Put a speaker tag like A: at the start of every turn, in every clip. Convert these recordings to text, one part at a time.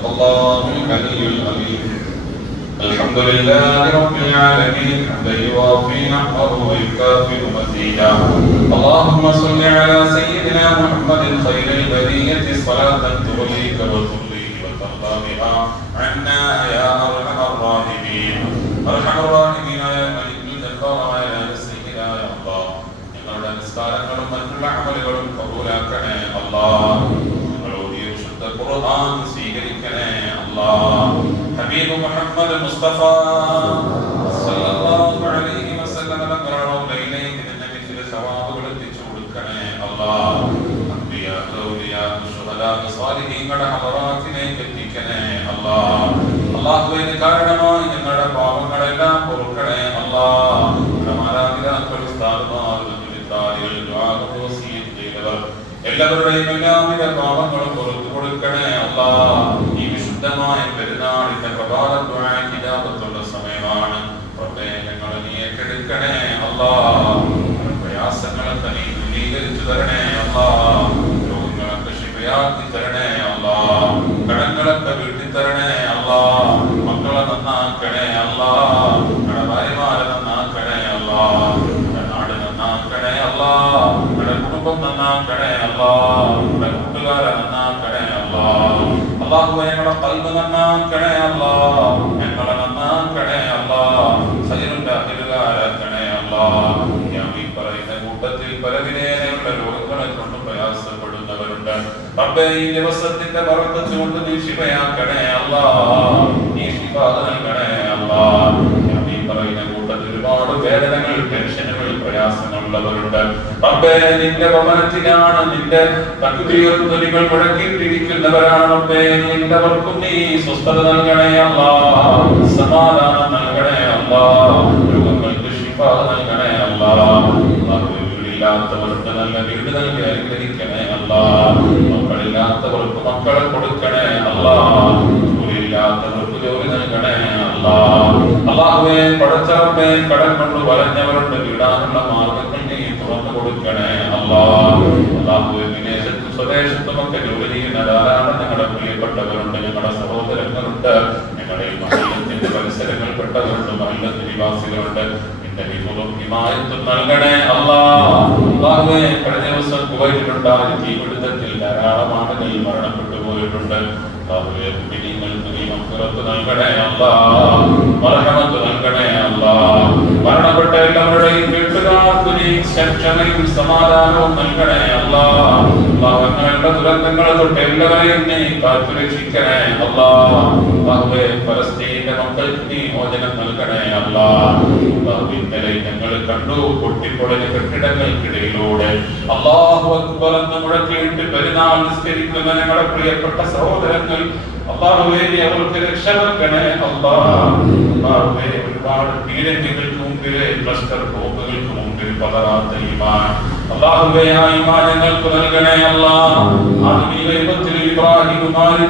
A: صدق الله العلي العظيم الحمد لله رب العالمين حمدا يوافي نحمه ويكافئ مزيدا اللهم صل على سيدنا محمد خير البرية صلاة توليك وترضيك وترضى بها عنا يا أرحم الراحمين أرحم الراحمين يا ملك الجبار يا سيدنا يا الله ഞങ്ങളുടെ നിസ്കാരങ്ങളും മറ്റുള്ള അമലുകളും കബൂലാക്കണേ അല്ലാ ഞങ്ങളോട് ഈ വിശുദ്ധ ഖുർആൻ സ്വീകരിക്കണേ അല്ലാ ഹബീബ് മുഹമ്മദ് മുസ്തഫ സല്ലല്ലാഹു അലൈഹി വസല്ലം തങ്ങളുടെ റൗലയിലേക്ക് നിന്നെ ചില സവാബുകൾ എത്തിച്ചു കൊടുക്കണേ അല്ലാ അംബിയാ ഔലിയാ ശുഹദാ സ്വാലിഹീങ്ങളുടെ ഹദറാത്തിലേക്ക് എത്തിക്കണേ അല്ലാ അല്ലാഹുവിന് കാരണമായി ഞങ്ങളുടെ പാപങ്ങളെല്ലാം പൊറുക്കണേ അല്ലാ നമ്മുടെ മാതാപിതാക്കൾ ചെയ്തവർ എല്ലാവരുടെയും എല്ലാവിധ പാപങ്ങളും പുറത്തു കൊടുക്കണേ അല്ലാ ഈ വിശുദ്ധമായ പെരുന്നാളിന്റെ പ്രഭാത ദുആ ഹിജാബത്തുള്ള സമയമാണ്. റബ്ബേ ഞങ്ങളെ നീ ഏറ്റെടുക്കണേ അല്ലാ. പ്രയാസങ്ങളെ തനി ദൂരീകരിച്ചു തരണേ അല്ലാ. രോഗങ്ങളൊക്കെ ശിവയാക്കി തരണേ അല്ലാ. കടങ്ങളൊക്കെ വീട്ടി തരണേ അല്ലാ. മക്കളെ നന്നാക്കണേ അല്ലാ. നമ്മുടെ ഭാര്യമാരെ നന്നാക്കണേ അല്ലാ. നാട് നന്നാക്കണേ അല്ലാ. കുടുംബം നന്നാക്കണേ അല്ലാ. കൂട്ടുകാരെ നന്നാക്കണേ അല്ലാ. അള്ളാഹു ഞങ്ങളെ കൽബ് നന്നാക്കണേ അല്ലാ ഞങ്ങളെ നന്നാക്കണേ അല്ലാ അഹിലുകാരാക്കണേ അല്ലാ ഞാൻ ഈ പറയുന്ന കൂട്ടത്തിൽ പലവിധേനയുള്ള രോഗങ്ങളെ കൊണ്ട് പ്രയാസപ്പെടുന്നവരുണ്ട്. റബ്ബേ ഈ ദിവസത്തിന്റെ ബർക്കത്ത് കൊണ്ട് നീ ശിവയാക്കണേ റബ്ബേ നിന്റെ നിന്റെ തക്കുതീർത്തുനികൾ മുഴക്കിയിട്ടിരിക്കുന്നവരാണ് റബ്ബേ നിന്റെവർക്കും നീ സ്വസ്ഥത നൽകണേ അല്ലാ. സമാധാനം നൽകണേ അല്ലാ. രോഗങ്ങൾക്ക് ശിഫ നൽകണേ അല്ലാ. വീടില്ലാത്തവർക്ക് നല്ല വീട് നൽകി അനുഗ്രഹിക്കണേ അല്ലാ. മക്കളില്ലാത്തവർക്ക് മക്കളെ കൊടുക്കണേ അല്ലാ. ജോലിയില്ലാത്തവർക്ക് ജോലി നൽകണേ അല്ലാ. അള്ളാഹുവേ പടച്ചറപ്പേ കടം കൊണ്ട് തുറന്നു കൊടുക്കണേ അല്ലാ അള്ളാഹുവേ വിദേശത്തും സ്വദേശത്തും ഒക്കെ ജോലി ചെയ്യുന്ന ധാരാളം ഞങ്ങളുടെ പ്രിയപ്പെട്ടവരുണ്ട് ഞങ്ങളുടെ സഹോദരങ്ങളുണ്ട് ഞങ്ങളുടെ ഈ മഹല്ലത്തിന്റെ പരിസരങ്ങളിൽപ്പെട്ടവരുണ്ട് മഹല്ലത്തിൽ നിവാസികളുണ്ട് നിന്റെ ഹിഫുറും ഹിമായത്തും നൽകണേ അള്ളാഹുവേ കഴിഞ്ഞ ദിവസം കുവൈറ്റിലുണ്ടായ തീപിടുത്തത്തിൽ ധാരാളം ആളുകൾ മരണപ്പെട്ടു പോയിട്ടുണ്ട് നൽകണേ അല്ലാ വീട്ടുകാർക്ക് നീ ക്ഷമയും സമാധാനവും നൽകണേ. അല്ലാ അല്ലാഹു ഞങ്ങളുടെ ദുരന്തങ്ങളെ തൊട്ട് എല്ലാവരെയും നീ കാത്തുരക്ഷിക്കണേ. അല്ലാ അല്ലാഹുവേ ഫലസ്തീന്റെ മക്കൾക്ക് നീ മോചനം നൽകണേ. അല്ലാ അല്ലാഹു ഇന്നലെ ഞങ്ങൾ കണ്ടു പൊട്ടിപ്പൊളഞ്ഞ കെട്ടിടങ്ങൾക്കിടയിലൂടെ. അല്ലാഹു അക്ബർ എന്ന് മുഴക്കിയിട്ട് പെരുന്നാൾ നിസ്കരിക്കുന്ന ഞങ്ങളുടെ പ്രിയപ്പെട്ട സഹോദരങ്ങൾ അള്ളാഹുവേ അവർക്ക് രക്ഷ നൽകണേ. അല്ലാ അല്ലാഹുവേ ഒരുപാട് പീരങ്കികൾക്ക് മുമ്പിൽ ക്ലസ്റ്റർ ബോംബുകൾക്ക് മുമ്പിൽ പതറാത്ത ഈമാൻ. അല്ലാഹുവേ ആ ഈമാൻ ഞങ്ങൾക്ക് നൽകണേ അല്ലാ ആധുനിക യുഗത്തിൽ ഇബ്രാഹിമുമാര്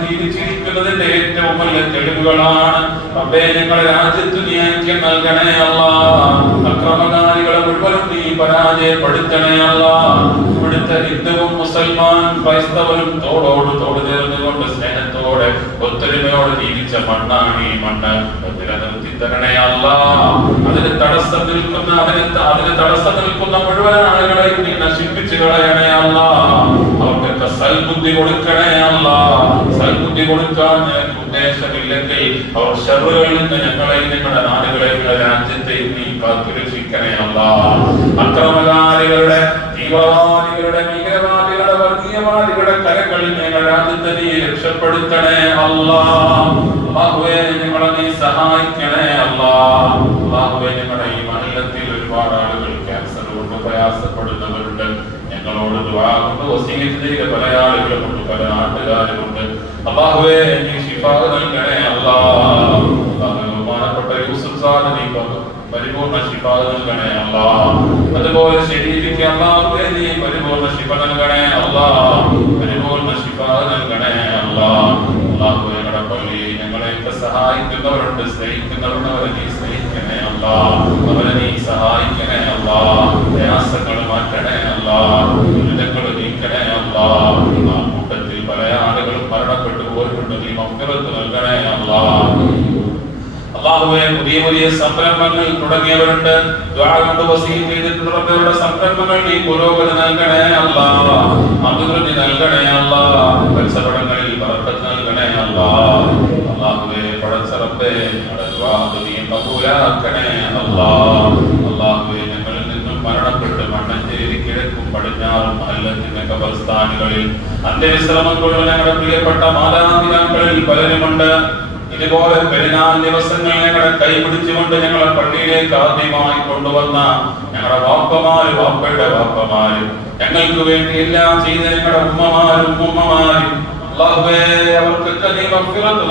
A: ജീവിച്ചിരിക്കുന്നതിന്റെ ഏറ്റവും വലിയ തെളിവുകളാണ്. റബ്ബേ ഞങ്ങളെ രാജ്യത്ത് നീ ഐക്യം നൽകണേ അല്ല. അക്രമകാരികളെ മുഴുവനും നീ പരാജയപ്പെടുത്തണേ അല്ല. ഇവിടുത്തെ ഹിന്ദുവും മുസൽമാൻ ക്രൈസ്തവരും തോളോട് തോട് ചേർന്നുകൊണ്ട് സ്നേഹത്തോടെ ഒത്തൊരുമയോടെ ജീവിച്ച മണ്ണാണ് ഈ മണ്ണ്. നിലനിർത്തി തരണേ അല്ല. അതിന് തടസ്സം നിൽക്കുന്ന അതിന് അതിന് തടസ്സം നിൽക്കുന്ന മുഴുവൻ ആളുകളെയും നീ നശിപ്പിച്ചു കളയണേ അല്ല. അവർക്കൊക്കെ സൽബുദ്ധി കൊടുക്കണേ അല്ല. സൽബുദ്ധി കൊടുക്കാൻ ഞങ്ങൾക്ക് ഉദ്ദേശമില്ലെങ്കിൽ അവർ ഷെറുകളിൽ നിന്ന് ഞങ്ങളെയും ഞങ്ങളുടെ നാടുകളെയും രാജ്യത്തെയും നീ കാത്തുരക്ഷിക്കണേ അല്ല. അക്രമകാരികളുടെ തീവ്രവാദികളുടെ ഭീകരവാദികളുടെ വർഗീയവാദികളുടെ കരകളിൽ ഞങ്ങളുടെ രാജ്യത്തെ നീ രക്ഷപ്പെടുത്തണേ അല്ലാ. അല്ലാഹുവേ ഞങ്ങളെ നീ സഹായിക്കണേ അല്ലാ. അല്ലാഹുവേ ഞങ്ങളുടെ ഈ മണ്ഡലത്തിൽ ഒരുപാട് ആളുകൾ ക്യാൻസർ കൊണ്ട് പ്രയാസപ്പെടുന്നവരുണ്ട് ദുആ കൊണ്ട് ചെയ്ത പല ആളുകളുമുണ്ട് പല നാട്ടുകാരുമുണ്ട് അല്ലാഹുവേ നീ ശിഫാഹ നൽകണേ ബഹുമാനപ്പെട്ട യൂസുഫ് സാദ് നീ പരിപൂർണ ശിഫ നൽകണേ അല്ലാ അതുപോലെ ശരീരിക്ക് അല്ലാഹുവേ നീ പരിപൂർണ ശിഫ നൽകണേ അല്ലാ പരിപൂർണ ശിഫ നൽകണേ അല്ലാ അല്ലാഹുവേ ഞങ്ങളുടെ പള്ളി ഞങ്ങളെയൊക്കെ സഹായിക്കുന്നവരുണ്ട് സ്നേഹിക്കുന്നവരുണ്ട് അവരെ നീ സ്നേഹിക്കണേ അല്ലാ അവരെ നീ സഹായിക്കണേ അല്ലാ പ്രയാസങ്ങൾ മാറ്റണേ ദുരിതങ്ങൾ നീക്കണേ അല്ലാ കൂട്ടത്തിൽ പല ആളുകളും മരണപ്പെട്ടു പോയിട്ടുണ്ട് നീ മക്കളത്ത് നൽകണേ അല്ലാ അള്ളാഹുവെ പുതിയ പുതിയ സംരംഭങ്ങൾ തുടങ്ങിയവരുണ്ട് കൊണ്ട് വസീം ചെയ്തിട്ടുള്ളവരുടെ സംരംഭങ്ങൾ നീ പുരോഗതി നൽകണേ അല്ല അഭിവൃദ്ധി നൽകണേ അല്ല മത്സരങ്ങളിൽ ബർക്കത്ത് നൽകണേ അല്ല അള്ളാഹുവെ പടച്ചറപ്പേ നീ കബൂലാക്കണേ അല്ലാ മരണപ്പെട്ട് മണ്ണഞ്ചേരി കിഴക്കും പടിഞ്ഞാറും അല്ലത്തിന്റെ കബർസ്ഥാനുകളിൽ അന്ത്യവിശ്രമം കൊള്ളുന്ന ഞങ്ങളുടെ പ്രിയപ്പെട്ട മാതാപിതാക്കളിൽ പലരുമുണ്ട്. ഇതുപോലെ പെരുന്നാൾ ദിവസങ്ങൾ ഞങ്ങളെ കൈപിടിച്ചുകൊണ്ട് ഞങ്ങളെ പള്ളിയിലേക്ക് ആദ്യമായി കൊണ്ടുവന്ന ഞങ്ങളുടെ വാപ്പമാര് വാപ്പയുടെ വാപ്പമാര് ഞങ്ങൾക്ക് വേണ്ടി എല്ലാം ചെയ്ത ഞങ്ങളുടെ ഉമ്മമാരും ഉമ്മമാരും അല്ലാഹുവേ അവർക്കൊക്കെ നീ മക്കളത്ത്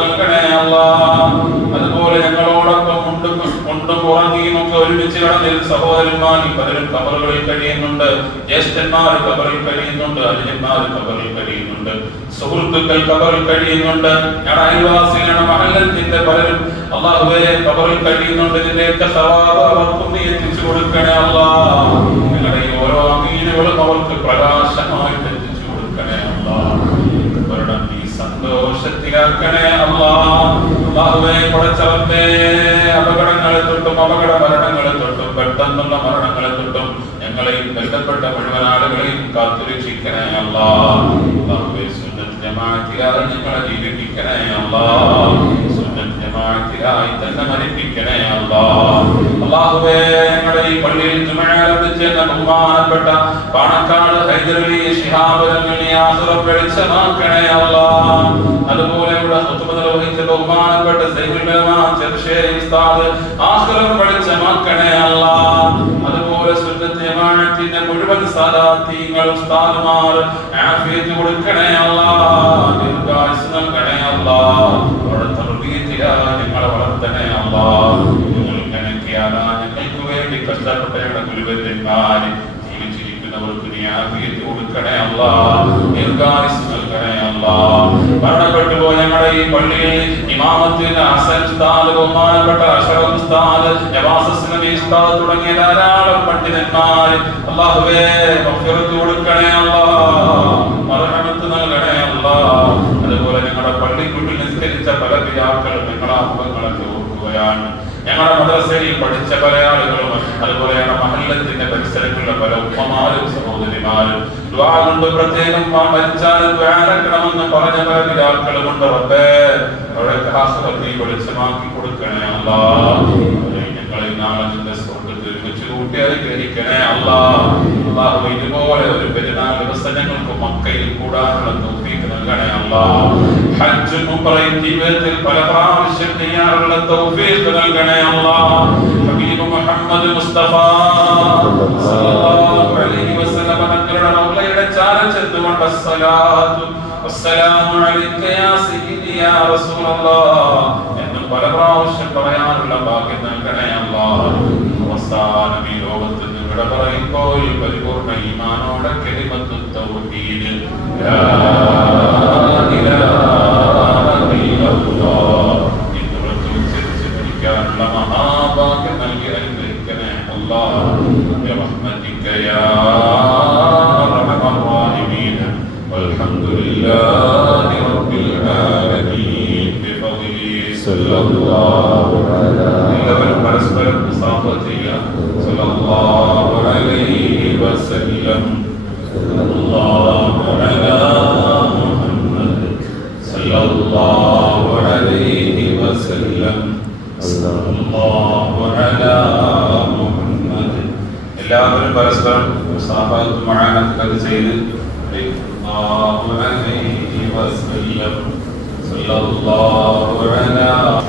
A: അതുപോലെ ഞങ്ങളോടൊപ്പം മുണ്ടും മുണ്ടും ഉറങ്ങിയും ഒക്കെ ഒരുമിച്ച് കടന്നിൽ സഹോദരന്മാർ പലരും കബറുകളിൽ കഴിയുന്നുണ്ട്. ജ്യേഷ്ഠന്മാർ കബറിൽ കഴിയുന്നുണ്ട്. അനുജന്മാർ കബറിൽ കഴിയുന്നുണ്ട്. സുഹൃത്തുക്കൾ കബറിൽ കഴിയുന്നുണ്ട്. ഞങ്ങളുടെ അയൽവാസികളുടെ മഹല്ലത്തിന്റെ പലരും അള്ളാഹുവേ കബറിൽ കഴിയുന്നുണ്ട്. ഇതിന്റെയൊക്കെ സവാബ് അവർക്കും നീ എത്തിച്ചു കൊടുക്കണേ നിങ്ങളുടെ ഈ ഓരോ അമീനുകളും അവർക്ക് പ്രകാശമായിട്ട് എത്തിച്ചു കൊടുക്കണേ അല്ലാ അവരുടെ അല്ലാ അല്ലാഹുവേ പടച്ചവന്റെ അപകടങ്ങളെ തൊട്ടും അപകട മരണങ്ങളെ തൊട്ടും പെട്ടെന്നുള്ള മരണങ്ങളെ തൊട്ടും ഞങ്ങളെയും ബന്ധപ്പെട്ട മുഴുവൻ ആളുകളെയും കാത്തുരക്ഷിക്കണേ അല്ലാഹുവേ സുന്നത്ത് ജമാഅത്തിലായി ഞങ്ങളെ ജീവിപ്പിക്കണേ അല്ലാ സുന്നത്ത് ജമാഅത്തിലായി തന്നെ മരിപ്പിക്കണേ അല്ലാ അല്ലാഹുവേ ഞങ്ങളുടെ ഈ പള്ളിയിൽ എന്ന ബഹുമാനപ്പെട്ട പാണക്കാട് ഹൈദരലി ആസുറം വെളിച്ചമാക്കണേ അല്ലാ അതുപോലെ ഇവിടെ ഹുത്തുബ നിർവഹിച്ച ബഹുമാനപ്പെട്ട ചെറുശ്ശേരി ഉസ്താദ് ആസുറം വെളിച്ചമാക്കണേ അല്ലാ. അതുപോലെ സുന്നത്ത് ജമാഅത്തിന്റെ മുഴുവൻ സാദാത്യങ്ങൾ ഉസ്താദുമാർ ആഫിയത്ത് കൊടുക്കണേ അല്ല. ദീർഘായുസ് നൽകണേ അല്ല. അവരുടെ തർബീയത്തിലായി ഞങ്ങളെ വളർത്തണേ അല്ല. നിങ്ങൾ ഇങ്ങനെയൊക്കെയാണ് ഞങ്ങൾക്ക് വേണ്ടി കഷ്ടപ്പെട്ട ഞങ്ങളുടെ ഗുരുവര്യന്മാർ ജീവിച്ചിരിക്കുന്നവർക്ക് നീ ആഫിയത്ത് കൊടുക്കണേ അല്ല. ദീർഘായുസ് മരണപ്പെട്ടു പോയ ഞങ്ങളുടെ ഈ പള്ളിയിൽ ഇമാമത്തിന് അസൻ ഉസ്താദ് ബഹുമാനപ്പെട്ട ഉസ്താദ് നവാസ് ഇസ്ലാമി ഉസ്താദ് തുടങ്ങിയ ധാരാളം പണ്ഡിതന്മാർ മഗ്ഫിറത്ത് കൊടുക്കണേ അല്ലാ മർഹമത്ത് നൽകണേ അല്ലാ അതുപോലെ ഞങ്ങളുടെ പള്ളിക്കുള്ളിൽ നിസ്കരിച്ച പല പിതാക്കളും ഞങ്ങളുടെ മുഖങ്ങളൊക്കെ ഓർക്കുകയാണ് ഞങ്ങളുടെ മദ്രസയിൽ പഠിച്ച പല ആളുകളും അതുപോലെ ഞങ്ങളുടെ മഹല്ലത്തിന്റെ പരിസരങ്ങളിലെ പല ഉമ്മമാരും സഹോദരിമാരും ദ്വാ കൊണ്ട് പ്രത്യേകം മരിച്ചാലും ദ്വാരക്കണമെന്ന് പറഞ്ഞ പല പിതാക്കളും ഉണ്ട്. റബ്ബേ അവരുടെ കാസുകത്തി വെളിച്ചമാക്കി കൊടുക്കണേ അല്ലാ. ഞങ്ങളെ നാളെ നിന്റെ സ്വർഗത്തിൽ വെച്ച് കൂട്ടി അനുഗ്രഹിക്കണേ അല്ലാ. ഇതുപോലെ ഒരു പെരുന്നാൾ ദിവസം ഞങ്ങൾക്ക് മക്കയിൽ കൂടാനുള്ള നോക്കി നൽകണേ അല്ലാ. ഹജ്ജും ഉംറയും ജീവിതത്തിൽ പല പ്രാവശ്യം ചെയ്യാനുള്ള തൗഫീഖ് നൽകണേ അല്ലാഹ്. ഹബീബ് മുഹമ്മദ് മുസ്തഫ സല്ലല്ലാഹു അലൈഹി വസല്ലം തങ്ങളുടെ മൗലയുടെ ചാരം കൊണ്ട് അസ്സലാത്തു വസ്സലാമു അലൈക യാ സയ്യിദി യാ റസൂലല്ലാഹ് എന്ന് പല പ്രാവശ്യം പറയാനുള്ള ഭാഗ്യം നൽകണേ അല്ലാഹ്. അവസാനം ഈ ലോകത്ത് നിന്ന് പറയുമ്പോൾ പരിപൂർണ ഈമാനോടെ കെളിമത്തു തൗഹീദ്. ലാ എല്ലാവരും പരസ്പരം മുസാഫത്ത് മുആനത്ത് ചെയ്ത് സല്ലല്ലാഹു അലൈഹി വസല്ലം സല്ലല്ലാഹു അലാ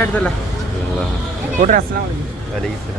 B: അടുത്തല്ല കൂട്ടർ അസ്സാം വലൈക്കും
C: വലൈക്കും